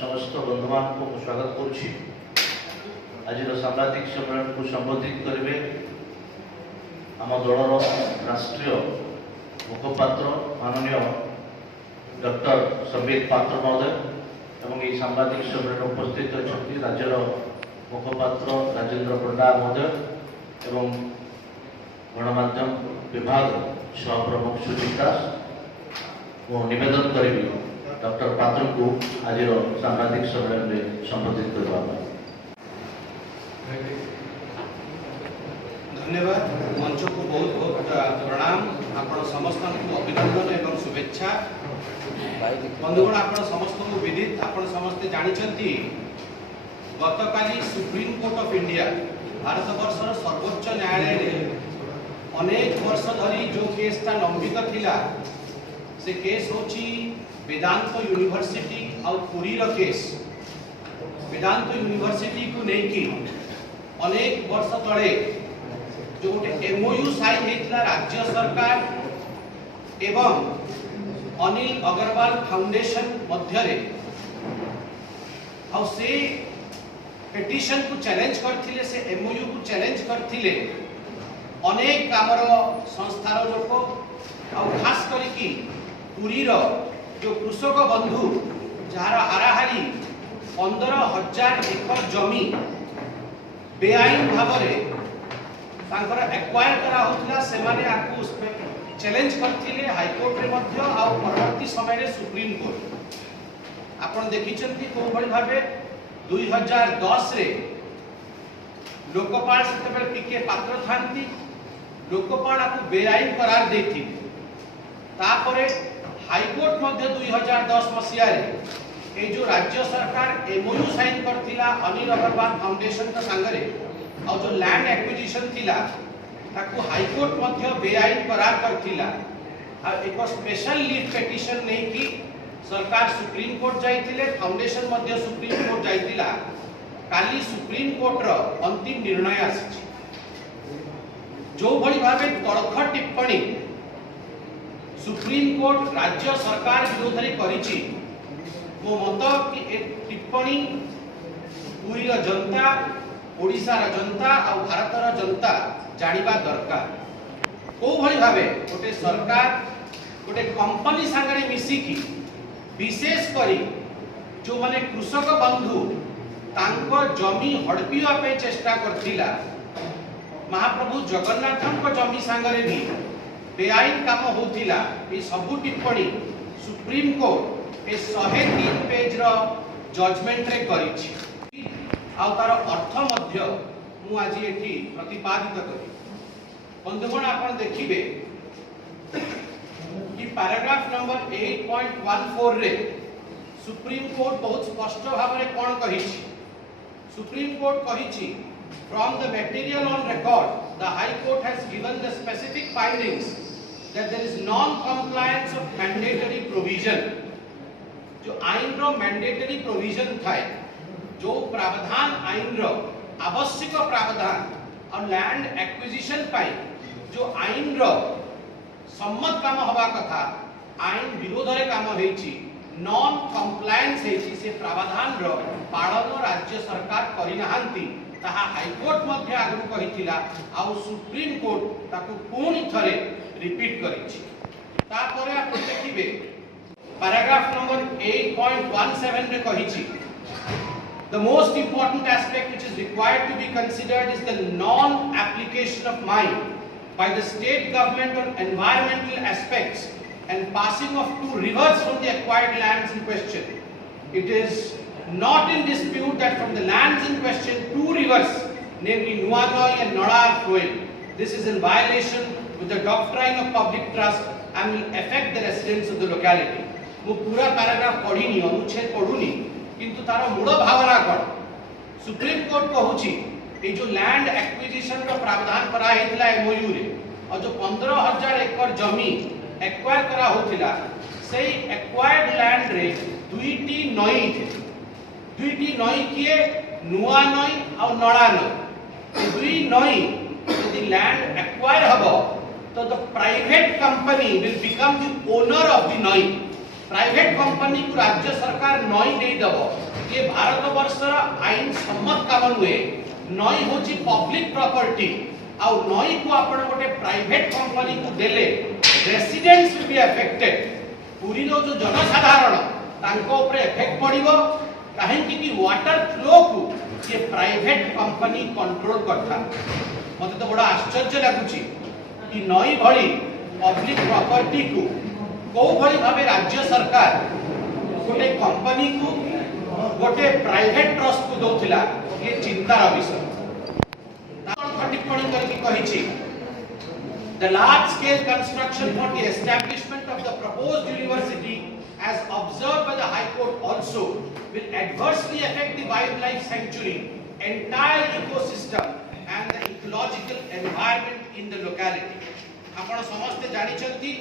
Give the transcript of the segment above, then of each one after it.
समस्त बंधुमान को स्वागत करुछि। आज सांबादिक सम्मेलन को संबोधित करेंगे आम दलर राष्ट्रीय मुखपात्र माननीय डॉक्टर संबित पात्र महोदय एवं ये सांबादिक सम्मेलन उपस्थित अच्छा राज्यर मुखपात्र राजेंद्र पंडा महोदय एवं गणमाध्यम विभाग सह प्रमुख सुजीत दास को निवेदन करी डॉक्टर पात्र को आज सांबादिक सम्मेलन में संबोधित करने। धन्यवाद। मंच को बहुत बहुत प्रणाम। आपण समस्त को अभिनंदन एवं शुभेच्छा। बंधुगण आपण समस्त को विदित आपण समस्त जानिछंती गतकाली Supreme Court of India Bharat वर्षर सर्वोच्च न्यायालय रे अनेक वर्ष धरी जो केसटा लंबित थिला से केस होची वेदांत यूनिवर्सिटी और पुरी रो केस। वेदांत यूनिवर्सिटी को लेकी अनेक वर्ष तले जो गोटे एमओयू साइन होता राज्य सरकार एवं अनिल अग्रवाल फाउंडेशन मध्य से पिटिशन को चैलेंज करथिले, से एमओयू को चैलेंज करथिले अनेक आमर संस्थार लोक और खास करिकी पुरी रो जो कृषक बंधु जार हाराहारी 15,000 एकड़ जमी बेआईन भाव में एक्वायर करा होतला से माने आकु चैलेंज करथिले हाईकोर्ट रे मध्य आ परवर्ती समय रे सुप्रीम कोर्ट। आपण देखिचंती को बड़ी भाबे 2010 रे लोकपाल सेते पीके पात्र थांती लोकपाल आकु बेआईन करार देथि। तापरे हाईकोर्ट मध्य 2010 मसीहा रे ए जो राज्य सरकार एमओयू साइन करथिला अनिल अग्रवाल फाउंडेशन का संगरे और जो लैंड एक्विजिशन थिला ताकू हाईकोर्ट मध्य बेआईन करार करथिला आ एक स्पेशल लीव पिटिशन नै कि सरकार सुप्रीम कोर्ट जाइथिले, फाउंडेशन मध्य सुप्रीम कोर्ट जाइथिला। काली सुप्रीम कोर्ट रो अंतिम निर्णय आछि। जो भली भाबे तड़ख टिप्पणी सुप्रीम कोर्ट राज्य सरकार विरोध रे करिछि, मो मत कि ए टिप्पणी पूरी जनता, ओडिशा जनता और भारत जनता जानिबा दरकार। को भली भाबे गोटे सरकार गोटे कंपनी संगरे मिसिकी विशेष करी जो माने कृषक बंधु तांको जमी हड़पिया पे चेष्टा करथिला, महाप्रभु जगन्नाथन को जमी संगरे भी बेआईन काम होतिला। ए सबु टिप्पणी सुप्रीम कोर्ट ए 103 पेज रो जजमेंट रे करिछि आ तार अर्थ मध्य मु आज एठी प्रतिपादित करी। बंधुगण आपण देखिबे कि पैराग्राफ नंबर 8.14 रे सुप्रीम कोर्ट बहुत स्पष्ट भाव में कोन कहिछि। सुप्रीम कोर्ट कहिछि from the material on record the high court has given the specific findings that there is non compliance of mandatory provision। जो आईन रो मैंडेटरी प्रोविजन थाए, जो प्रावधान आईन रो आवश्यक प्रावधान और लैंड एक्विजिशन पाई जो आईन रो सम्मत काम हवा कथा आईन विरोध रे काम हेछि, नॉन कंप्लायंस हेछि, से प्रावधान रो पालन राज्य सरकार करि नाहंती। ताहा हाईकोर्ट मध्य आगु कहिथिला आ सुप्रीम कोर्ट ताकू पुणी थरे रिपीट करिछि। तापरे आपण देखिबे पैराग्राफ नंबर 8.17 रे कहिछि the most important aspect which is required to be considered is the non application of mine by the state government on environmental aspects and passing of 2 rivers from the acquired lands in question. It is not in dispute that from the lands in question 2 rivers namely Nuanoi and Nala are flowing. This is in violation with the doctrine of public trust and will affect the residents of the locality. मु पूरा paragraph पढ़िनी अनुच्छेद पढ़ुनी किंतु तार मूल भावना कोन supreme court कहूची ए जो land acquisition रो प्रावधान करा हेतला MOU रे और जो 15,000 एकड़ जमी एक्वायर करा होतिला से एक्वायर्ड लैंड रे दुईटी नई थे। दुईटी नई किए नुआ नई और नड़ा नई। दुई नई यदि लैंड एक्वायर हबो तो the private company will become the owner of the नई प्राइवेट कंपनी को राज्य सरकार नई दे दबो ये भारत वर्षर आईन सम्मत काम नुहे नई होची पब्लिक प्रॉपर्टी आ नई को आपण गोटे प्राइवेट कंपनी को देले रेसिडेंट्स विल बी अफेक्टेड पूरी रो जो जनसाधारण तांको ऊपर इफेक्ट पड़िबो काहे कि वाटर फ्लो को ये प्राइवेट कंपनी कंट्रोल करता मते तो बड़ा आश्चर्य लागुची कि नई भली पब्लिक प्रॉपर्टी को को भली भाबे राज्य सरकार गोटे कंपनी को गोटे प्राइवेट ट्रस्ट को दोथिला ये चिंतार विषय टिप्पणी करके कहिछि the large scale construction for the establishment of the proposed university as observed by the High Court also will adversely affect the wildlife sanctuary entire ecosystem and the ecological environment in the locality आपण समस्त जानि छथि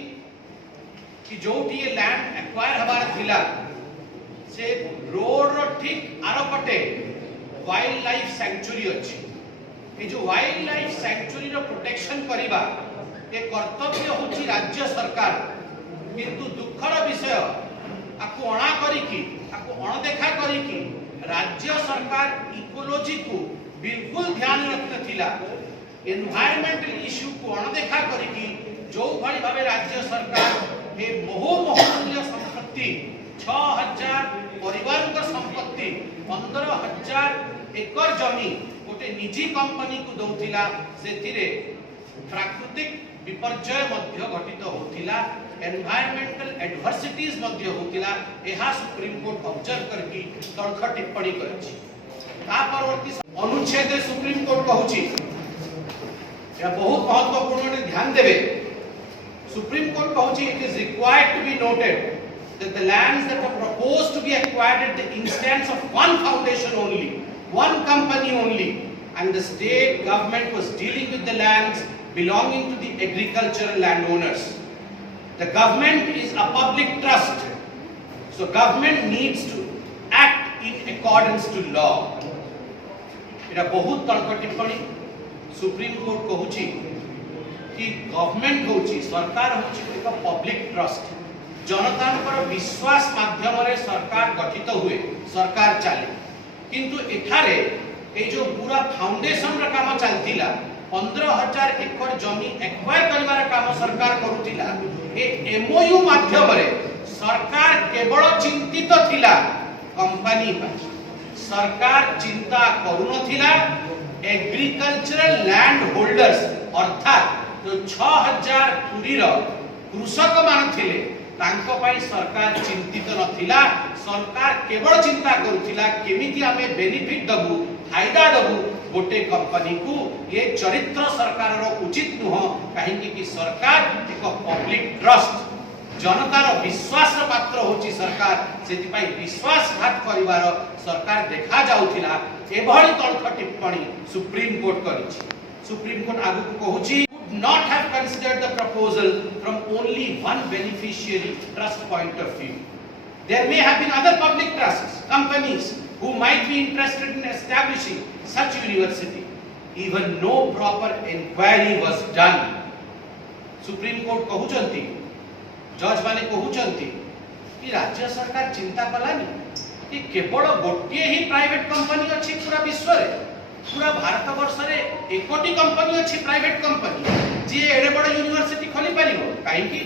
कि जोठी ये land acquire हमारा थिला से road रो ठीक आरो पटे वाइल्ड लाइफ सैंक्चुरी अछि ए जो वाइल्ड लाइफ सैंक्चुरी रो प्रोटेक्शन करिबा ए कर्तव्य होची राज्य सरकार किंतु दुखर विषय आकु अणा करी की आकु अणदेखा करी की राज्य सरकार इकोलॉजी को बिल्कुल ध्यान रखन थिला एनवायरमेंटल इश्यू को अणदेखा करी की जो भली भाबे राज्य सरकार ए बहुमूल्य संपत्ति 6000 परिवार का संपत्ति 15000 एकड़ जमी गोटे निजी कंपनी को दउथिला सेथिरे प्राकृतिक विपर्यय मध्य घटित होतिला एनवायरमेंटल एडवर्सिटीज मध्य होतिला एहा सुप्रीम कोर्ट ऑब्जर्व करकी तर्क टिप्पणी करछि ता परवर्ती अनुच्छेद सुप्रीम कोर्ट कहूछि या बहुत महत्वपूर्ण ध्यान देबे सुप्रीम कोर्ट कहूछि it is required to be noted that the lands that were proposed to be acquired at the instance of one foundation only one company only and the state government was dealing with the lands belonging to the agricultural landowners. The government is a public trust, so government needs to act in accordance to law. एटा बहुत तर्क टिप्पणी supreme court कहूची कि government होची सरकार होची एक public trust जनतांकर विश्वास माध्यम रे सरकार गठित हुए सरकार चले किंतु एठारे ए जो पूरा फाउंडेशन रा काम चलतिला 15000 एकड़ जमी एक्वायर करिवार काम सरकार करूतिला ए एमओयू माध्यम रे सरकार केवल चिंतित थिला कंपनी पर सरकार चिंता करूनथिला एग्रीकल्चरल लैंड होल्डर्स अर्थात जो 6000 पुरी रो कृषक मान थिले तांको पई सरकार चिंतित नथिला सरकार केवल चिंता करूथिला केमिति हमें बेनिफिट दबु फायदा दबु गोटे कंपनी को ये चरित्र सरकार रो उचित नुह काहेकि कि सरकार एक पब्लिक ट्रस्ट जनतार विश्वास पात्र होची सरकार सेति पई विश्वासघात करिवार सरकार देखा जाउथिला एभली तर्क टिप्पणी सुप्रीम कोर्ट करिछि सुप्रीम कोर्ट आगु को कहूछि not have considered the proposal from only one beneficiary trust point of view. There may have been other public trusts, companies who might be interested in establishing such university. Even no proper inquiry was done. Supreme Court कहउचंती जज माने कहउचंती कि राज्य सरकार चिंता कलानी कि केवल गोटे ही private company अछि पूरा विश्व रे पूरा भारत वर्ष रे एकोटी कंपनी अछि प्राइवेट कंपनी जे एडे बड़ यूनिवर्सिटी खोली परिबो काहे कि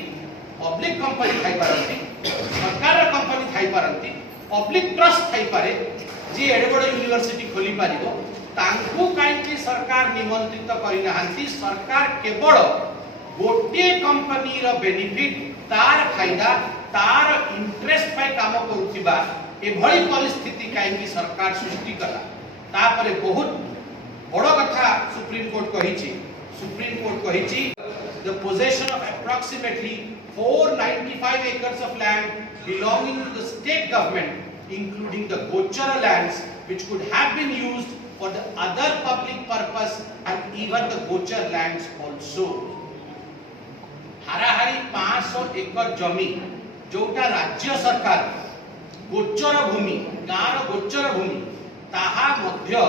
पब्लिक कंपनी थाई पारंती सरकार कंपनी थाई पारंती पब्लिक ट्रस्ट थाई पारे जे एडे बड़ यूनिवर्सिटी खोली परिबो तांकु काहे कि सरकार निमंत्रित करि नाहंती सरकार केवल गोटे कंपनी रो बेनिफिट तार फायदा तार इंटरेस्ट पाई काम करूथिबा एभली परिस्थिति काहे कि सरकार सृष्टि कला तापरे बहुत बड़ कथा सुप्रीम कोर्ट कहिछि the possession of approximately 495 acres of land belonging to the state government including the Gochara lands which could have been used for the other public purpose and even the Gochar lands also हाराहारी 500 एकड़ जमी जोटा राज्य सरकार गोचर भूमि गाँव गोचर भूमि ताहा मध्य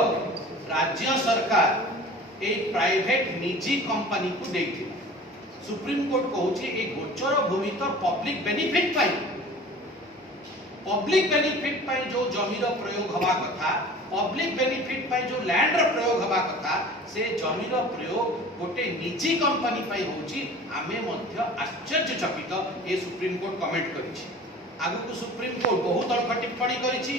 राज्य सरकार ए प्राइवेट निजी कंपनी को देथिला सुप्रीम कोर्ट कहउछि ए गोचर भूमि तो पब्लिक बेनिफिट पाई पब्लिक बेनिफिट पाई जो जमीर प्रयोग हवा कथा पब्लिक बेनिफिट पाई जो लैंड रो प्रयोग हवा कथा से जमीर प्रयोग गोटे निजी कंपनी पाई होची आमे मध्य आश्चर्यचकित ए सुप्रीम कोर्ट कमेंट करिछि। आगु सुप्रीम कोर्ट बहुत अल्प टिप्पणी करिछि।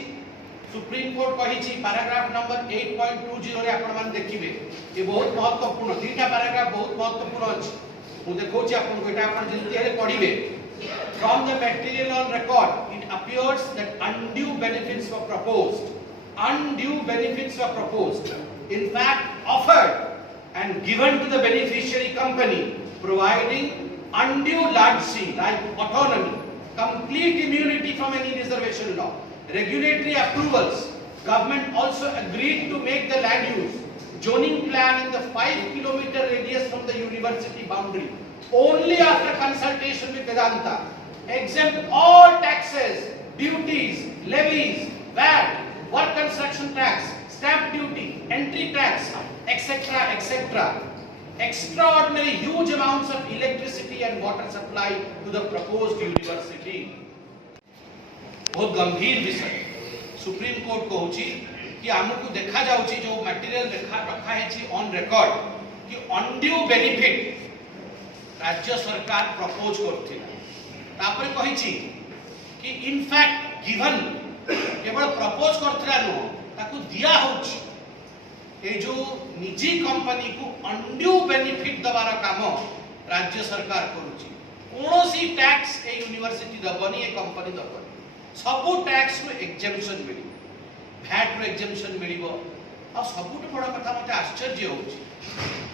सुप्रीम कोर्ट कहिछि पैराग्राफ नंबर 8.20 रे आपण मान देखिबे ये बहुत महत्वपूर्ण तीनटा पैराग्राफ बहुत महत्वपूर्ण अछि। मु देखौछि आपण को एटा आपण जल्दी हेले पढिबे। From the material on record, it appears that undue benefits were proposed. Undue benefits were proposed. In fact, offered and given to the beneficiary company, providing undue largesse like autonomy, complete immunity from any reservation law, regulatory approvals. Government also agreed to make the land use zoning plan in the 5-kilometer radius from the university boundary only after consultation with Vedanta. Exempt all taxes, duties, levies, VAT, work construction tax, stamp duty, entry tax, etc., etc. Extraordinary huge amounts of electricity and water supply to the proposed university. बहुत गंभीर विषय supreme court कहूची कि हमको देखा जाउची जो material रखा है ऑन रिकॉर्ड कि अनड्यू बेनिफिट राज्य सरकार प्रपोज करथिला तापर कहिछि कि इन फैक्ट गिवन केवल प्रपोज करथिला नो ताकू दिया होछि ए जो निजी कंपनी को अनड्यू बेनिफिट दबार काम राज्य सरकार करूछि। कोनोसी टैक्स ए यूनिवर्सिटी दबनी ए कंपनी दबनी सबु टैक्स रो एग्जेम्पशन मिली वैट रो एग्जेम्पशन मिलिबो आ सबुठ बड़ कथा मते आश्चर्य होछि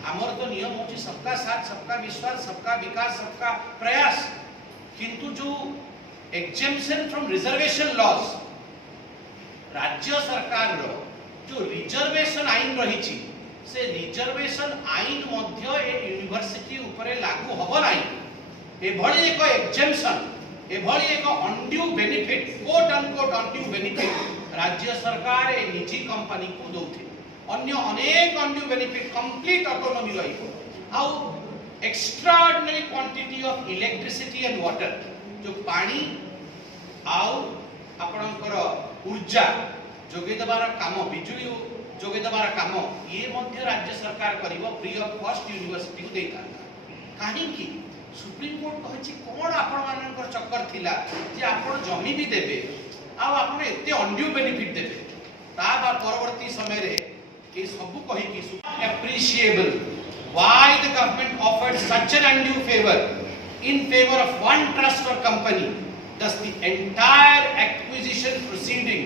हमर तो नियम होछि सबका साथ सबका विश्वास सबका विकास सबका प्रयास किंतु जो एग्जेम्पशन फ्रॉम रिजर्वेशन लॉज राज्य सरकार रो जो रिजर्वेशन आईन रहिछि से रिजर्वेशन आईन मध्य ए यूनिवर्सिटी ऊपर लागू होबो नाही ए भली एक एग्जेम्पशन एभली एक undue benefit quote unquote undue benefit राज्य सरकार ए निजी कंपनी को दउथि अन्य अनेक अनड्यू बेनिफिट कंप्लीट ऑटोनॉमी रहिबो आउ extraordinary quantity of electricity and water जो पानी आउ आपनकर ऊर्जा जोगे दबार काम बिजुली जोगे दबार काम ये मध्य राज्य सरकार करिवो फ्री ऑफ कॉस्ट यूनिवर्सिटी को देता काहे कि सुप्रीम कोर्ट कहिछि कोन आपण मानकर चक्कर थिला जे आपण जमी भी देबे आ आपण एते अनड्यू बेनिफिट देबे ता बा परवर्ती समय रे ए सब कहि कि appreciable why the government offered such an undue favour in favour of one trust और company thus the entire acquisition proceeding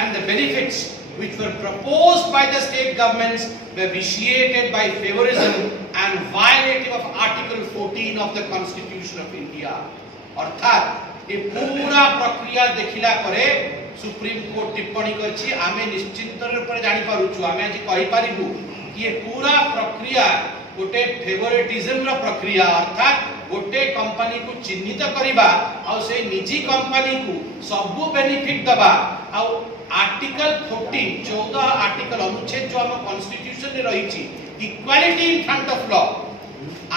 and the benefits which were proposed by the state governments were vitiated by favorism and violative of Article 14 of the Constitution of India. अर्थात ये पूरा प्रक्रिया देखिला परे supreme court टिप्पणी करछि आमे निश्चित रूप से जानि पारुछु आमे आज कहि पारिबु कि ये पूरा प्रक्रिया गोटे फेवरेटिज्म रो प्रक्रिया अर्थात गोटे कंपनी को चिन्हित करिबा आ से निजी कंपनी को सब बेनिफिट दबा आ आर्टिकल 14 आर्टिकल अनुच्छेद जो हम कॉन्स्टिट्यूशन रे रहिछि equality in front of law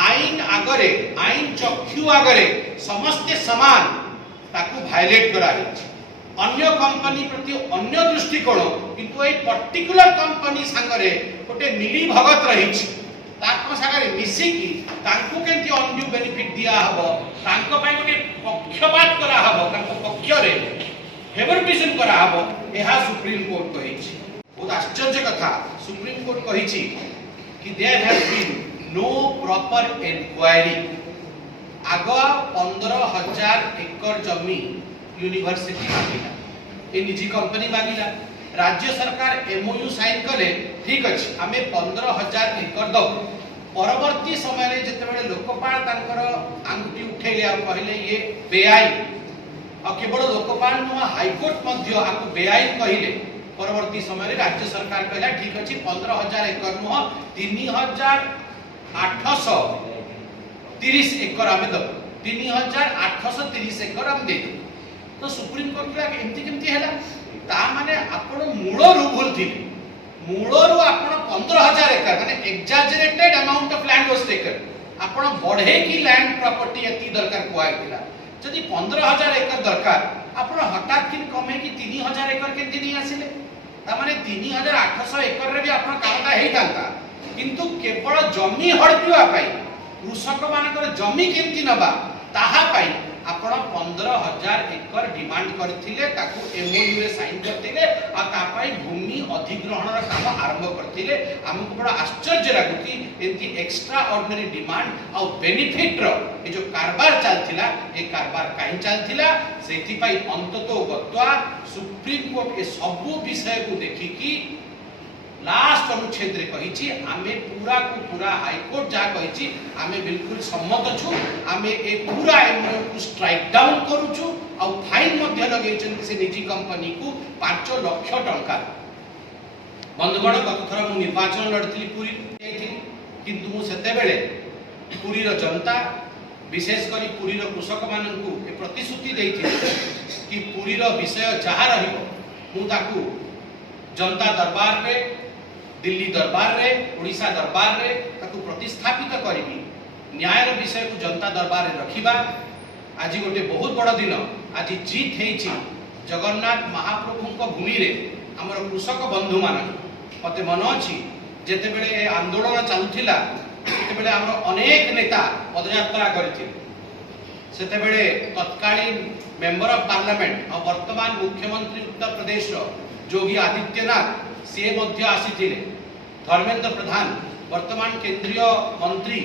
आईन आगरे आईन चक्षु आगरे समस्त समान ताकू वायलेट करा हिछि अन्य कंपनी प्रति अन्य दृष्टिकोण किंतु ए पर्टिकुलर कंपनी संगरे गोटे मिली भगत रहिछि ताको सागरे मिसी की तांको केंती अनड्यू बेनिफिट दिया हबो तांको पय गोटे पक्षपात करा हबो तांको पक्ष रे फेवरिटिज्म करा हबो एहा सुप्रीम कोर्ट कहिछि बहुत आश्चर्य कथा सुप्रीम कोर्ट कहिछि कि there has been no proper inquiry आगो 15000 एकड़ जमी यूनिवर्सिटी मांगिला ए निजी कंपनी मांगिला राज्य सरकार एमओयू साइन कले ठीक अछि हमें 15000 एकड़ दो परवर्ती समय रे जते बेले लोकपाल तांकर आंगुठी उठेले आ कहले ये बेआईन आ केवल लोकपाल नुआ हाई कोर्ट मध्य आकु बेआईन कहिले परवर्ती समय रे राज्य सरकार कहला ठीक अछि 15000 एकड़ नुह 3830 एकड़ हमें दो 3830 एकड़ हम दे तो सुप्रीम कोर्ट का एमती केमती हैला ता माने आपण मूळरू भूल थिले मूळरू आपण 15000 एकड़ माने exaggerated amount of land was taken आपण बढ़े की लैंड प्रॉपर्टी एती दरकार कोआइतिला जदी 15000 एकड़ दरकार आपण हठात कि कमे कि 3000 एकर केंति नहीं आसिले माने 3800 एकर रे भी आपण कामटा हेई तांता किंतु केवल जमी हड़पिवा पाई कृषक मानकर जमी केंति नबा ताहा पाई आपण 15000 एकर डिमांड करथिले ताकू एमओयू रे साइन करथिले आ ता पाई भूमि अधिग्रहण रा काम आरंभ करथिले हमको बड़ा आश्चर्य लागुती एंती एक्स्ट्रा ऑर्डिनरी डिमांड आ बेनिफिट रो ए जो कारबार चलथिला ए कारबार काई चलथिला सेति पाई अंततो गत्वा सुप्रीम कोर्ट ए सब विषय को देखि कि लास्ट अनुच्छेद रे कहिछि आमे पूरा को पूरा हाई कोर्ट जा कहिछि आमे बिल्कुल सम्मत छु आमे ए पूरा एमओयू को स्ट्राइक डाउन करू छु आ फाइन मध्य लगेछन से निजी कंपनी को 5 लाख टंका बंधुगण गत थरा मु निर्वाचन लड़थिली पूरी एथि किंतु मु सेते बेले पूरी रो जनता विशेष करी पूरी रो कृषक मानन को ए प्रतिश्रुति देइथि कि पूरी रो विषय जहा रहिबो मु ताकू जनता दरबार रे दिल्ली दरबार रे ओडिशा दरबार रे ताकू प्रतिस्थापित करिबी न्याय विषय को जनता दरबार रे रखिबा आज गोटे बहुत बड़ दिन आज जीत हेछि जगन्नाथ महाप्रभु को भूमि रे हमर कृषक बंधु मान मते मन अछि जेते बेले आंदोलन चालुथिला सेते बेले हमर अनेक नेता पदयात्रा करथिले सेते बेले तत्कालीन मेंबर ऑफ पार्लियामेंट और वर्तमान मुख्यमंत्री उत्तर प्रदेश रो योगी आदित्यनाथ से मध्य आसीथिले धर्मेंद्र प्रधान वर्तमान केंद्रीय मंत्री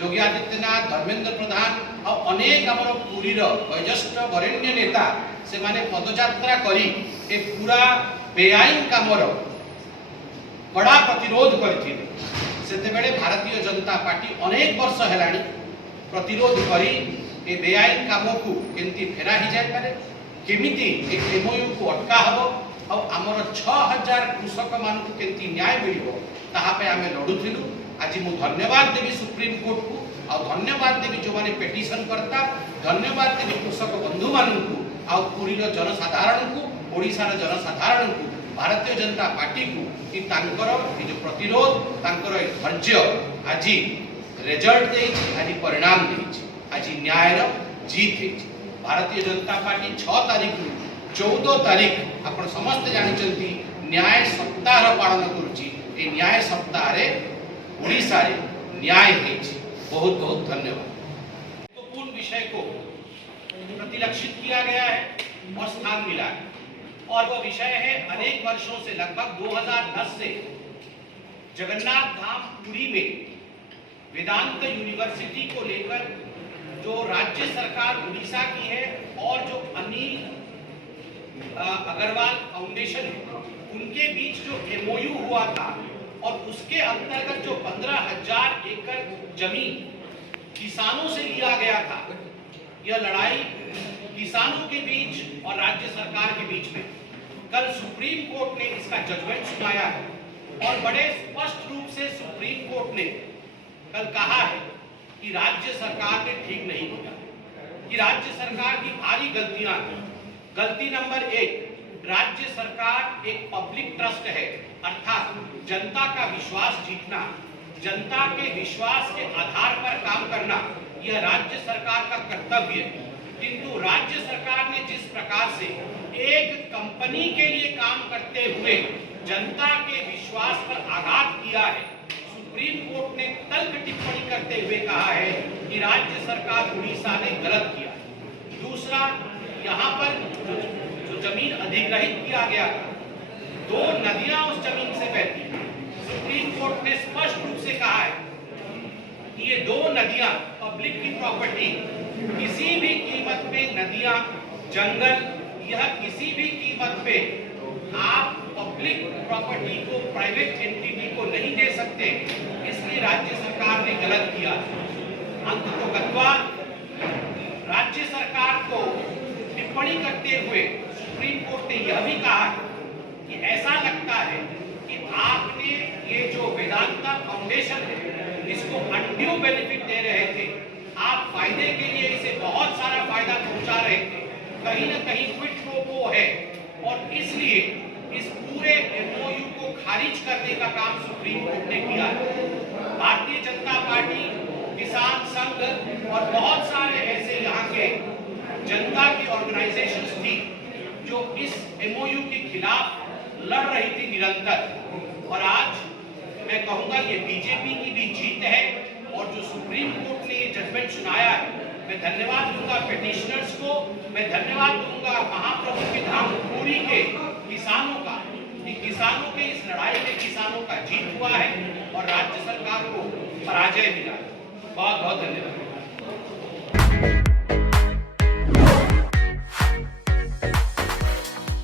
योगी आदित्यनाथ धर्मेंद्र प्रधान और अनेक हमर पूरी रो वरिष्ठ वरेण्य नेता से माने पदयात्रा करी ए पूरा बेआईन कामर बड़ा प्रतिरोध करथिले सेते बेले भारतीय जनता पार्टी अनेक वर्ष हेलानी प्रतिरोध करी ए बेआईन काम को केंती फेरा ही जाय पारे केमिति ए एमओयू को अटका हबो और आमर 6000 कृषक मान को केंती न्याय मिलिबो ताहा पे आमे लडुथिलु आज मु धन्यवाद देवी सुप्रीम कोर्ट को और धन्यवाद देवी जो माने पिटीशन करता धन्यवाद देवी कृषक बंधु मान को और पूरी रो जनसाधारण को ओडिसा रो जनसाधारण को भारतीय जनता पार्टी को कि तांकर ए जो प्रतिरोध तांकर धैर्य आज रिजल्ट देछि आज परिणाम देछि आज न्याय रो जीत हेछि भारतीय जनता पार्टी 6 तारीख 14 तारीख आपण समस्त जानिचंती न्याय सप्ताह पालन करूची ए न्याय सप्ताह रे ओडिसा रे न्याय हेछि बहुत बहुत धन्यवाद तो पूर्ण विषय को प्रतिलक्षित किया गया है और स्थान मिला है और वो विषय है अनेक वर्षों से लगभग 2010 से जगन्नाथ धाम पुरी में वेदांत यूनिवर्सिटी को लेकर जो राज्य सरकार उड़ीसा की है और जो अनिल अग्रवाल फाउंडेशन है उनके बीच जो एमओयू हुआ था और उसके अंतर्गत जो 15,000 एकड़ जमीन किसानों से लिया गया था यह लड़ाई किसानों के बीच और राज्य सरकार के बीच में कल सुप्रीम कोर्ट ने इसका जजमेंट सुनाया है और बड़े स्पष्ट रूप से सुप्रीम कोर्ट ने कल कहा है कि राज्य सरकार ने ठीक नहीं किया कि राज्य सरकार की भारी गलतियां हैं गलती नंबर 1 राज्य सरकार एक पब्लिक ट्रस्ट है अर्थात जनता का विश्वास जीतना जनता के विश्वास के आधार पर काम करना यह राज्य सरकार का कर्तव्य है किंतु राज्य सरकार ने जिस प्रकार से एक कंपनी के लिए काम करते हुए जनता के विश्वास पर आघात किया है सुप्रीम कोर्ट ने तल्ख टिप्पणी करते हुए कहा है कि राज्य सरकार उड़ीसा ने गलत किया दूसरा यहाँ पर जो जमीन अधिग्रहित किया गया दो नदियां उस जमीन से बहती सुप्रीम कोर्ट ने स्पष्ट रूप से कहा है कि ये दो नदियां पब्लिक की प्रॉपर्टी किसी भी कीमत पे नदियां जंगल यह किसी भी कीमत पे आप पब्लिक प्रॉपर्टी को प्राइवेट एंटिटी को नहीं दे सकते इसलिए राज्य सरकार ने गलत किया अंततोगत्वा राज्य सरकार को टिप्पणी करते हुए सुप्रीम कोर्ट ने यह भी कहा कि ऐसा लगता है कि आपने ये जो वेदांता फाउंडेशन है इसको अनड्यू बेनिफिट दे रहे थे आप फायदे के लिए इसे बहुत सारा फायदा पहुंचा रहे थे कहीं ना कहीं क्विड प्रो quo है और इसलिए इस पूरे एमओयू को खारिज करने का काम सुप्रीम कोर्ट ने किया है भारतीय जनता पार्टी किसान संघ और बहुत सारे ऐसे यहाँ के जनता की ऑर्गेनाइजेशन ऑर्गेनाइजेशंस थी जो इस एमओयू के खिलाफ लड़ रही थी निरंतर, और आज मैं कहूंगा ये बीजेपी की भी जीत है। और जो सुप्रीम कोर्ट ने ये जजमेंट सुनाया है, मैं धन्यवाद दूंगा पिटिशनर्स को, मैं धन्यवाद दूंगा महाप्रभु की धाम पूरी के किसानों का, कि किसानों के इस लड़ाई में किसानों का जीत हुआ है और राज्य सरकार को पराजय मिला। बहुत बहुत धन्यवाद।